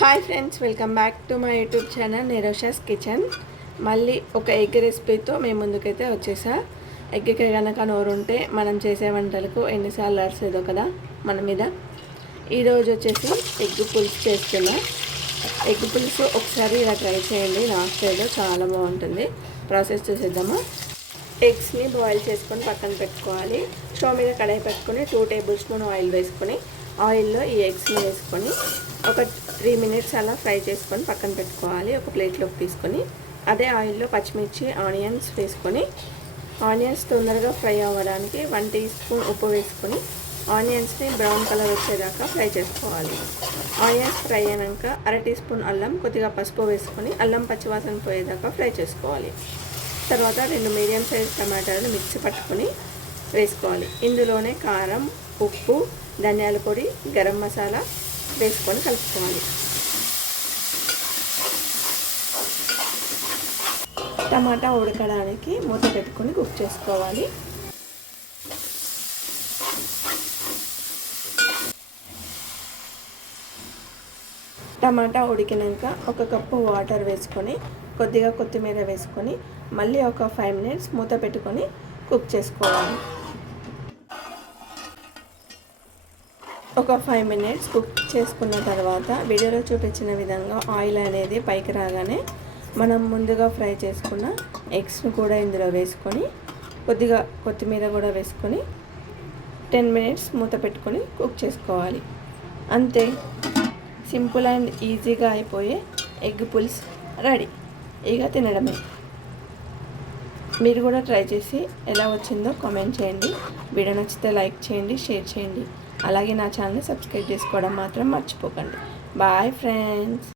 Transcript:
Hi friends, welcome back to my YouTube channel Nirosha's kitchen. మళ్ళీ ఒక egg రెసిపీతో మేము ముందుకైతే వచ్చేసా. ఎగ్కి కనుక నోరుంటే మనం చేసే వంటలకు ఎన్నిసార్లు అరిసేదో కదా మన మీద. ఈరోజు వచ్చేసి ఎగ్ పులుసు చేస్తున్నా. ఎగ్ పులుసు ఒకసారి ఇలా ట్రై చేయండి, నా స్టైల్లో చాలా బాగుంటుంది. ప్రాసెస్ చూసేద్దామా. ఎగ్స్ని బాయిల్ చేసుకొని పక్కన పెట్టుకోవాలి. స్టవ్ మీద కడాయి పెట్టుకొని 2 టేబుల్ స్పూన్ ఆయిల్ వేసుకొని ఆయిల్లో ఈ ఎగ్స్ని వేసుకొని ఒక 3 మినిట్స్ అలా ఫ్రై చేసుకొని పక్కన పెట్టుకోవాలి. ఒక ప్లేట్లోకి తీసుకొని అదే ఆయిల్లో పచ్చిమిర్చి, ఆనియన్స్ వేసుకొని ఆనియన్స్ తొందరగా ఫ్రై అవ్వడానికి 1 టీ స్పూన్ ఉప్పు వేసుకొని ఆనియన్స్ని బ్రౌన్ కలర్ వచ్చేదాకా ఫ్రై చేసుకోవాలి. ఆనియన్స్ ఫ్రై అయినాక 1/2 టీ స్పూన్ అల్లం, కొద్దిగా పసుపు వేసుకొని అల్లం పచ్చివాసన పోయేదాకా ఫ్రై చేసుకోవాలి. తర్వాత 2 మీడియం సైజ్ టమాటాలను మిక్సీ పట్టుకొని వేసుకోవాలి. ఇందులోనే కారం, ఉప్పు, ధనియాల పొడి, గరం మసాలా వేసుకొని కలుపుకోవాలి. టమాటా ఉడకడానికి మూత పెట్టుకొని కుక్ చేసుకోవాలి. టమాటా ఉడికినాక 1 కప్పు వాటర్ వేసుకొని కొద్దిగా కొత్తిమీర వేసుకొని మళ్ళీ ఒక 5 మినిట్స్ మూత పెట్టుకొని కుక్ చేసుకోవాలి. ఒక 5 మినిట్స్ కుక్ చేసుకున్న తర్వాత వీడియోలో చూపించిన విధంగా ఆయిల్ అనేది పైకి రాగానే మనం ముందుగా ఫ్రై చేసుకున్న ఎగ్స్ను కూడా ఇందులో వేసుకొని కొద్దిగా కొత్తిమీర కూడా వేసుకొని 10 మినిట్స్ మూత పెట్టుకొని కుక్ చేసుకోవాలి. అంతే, సింపుల్ అండ్ ఈజీగా అయిపోయే ఎగ్ పులుసు రెడీ. ఇక తినడమే. మీరు కూడా ట్రై చేసి ఎలా వచ్చిందో కామెంట్ చేయండి. వీడియో నచ్చితే లైక్ చేయండి, షేర్ చేయండి. అలాగే నా ఛానల్ని సబ్స్క్రైబ్ చేసుకోవడం మాత్రం మర్చిపోకండి. Bye friends.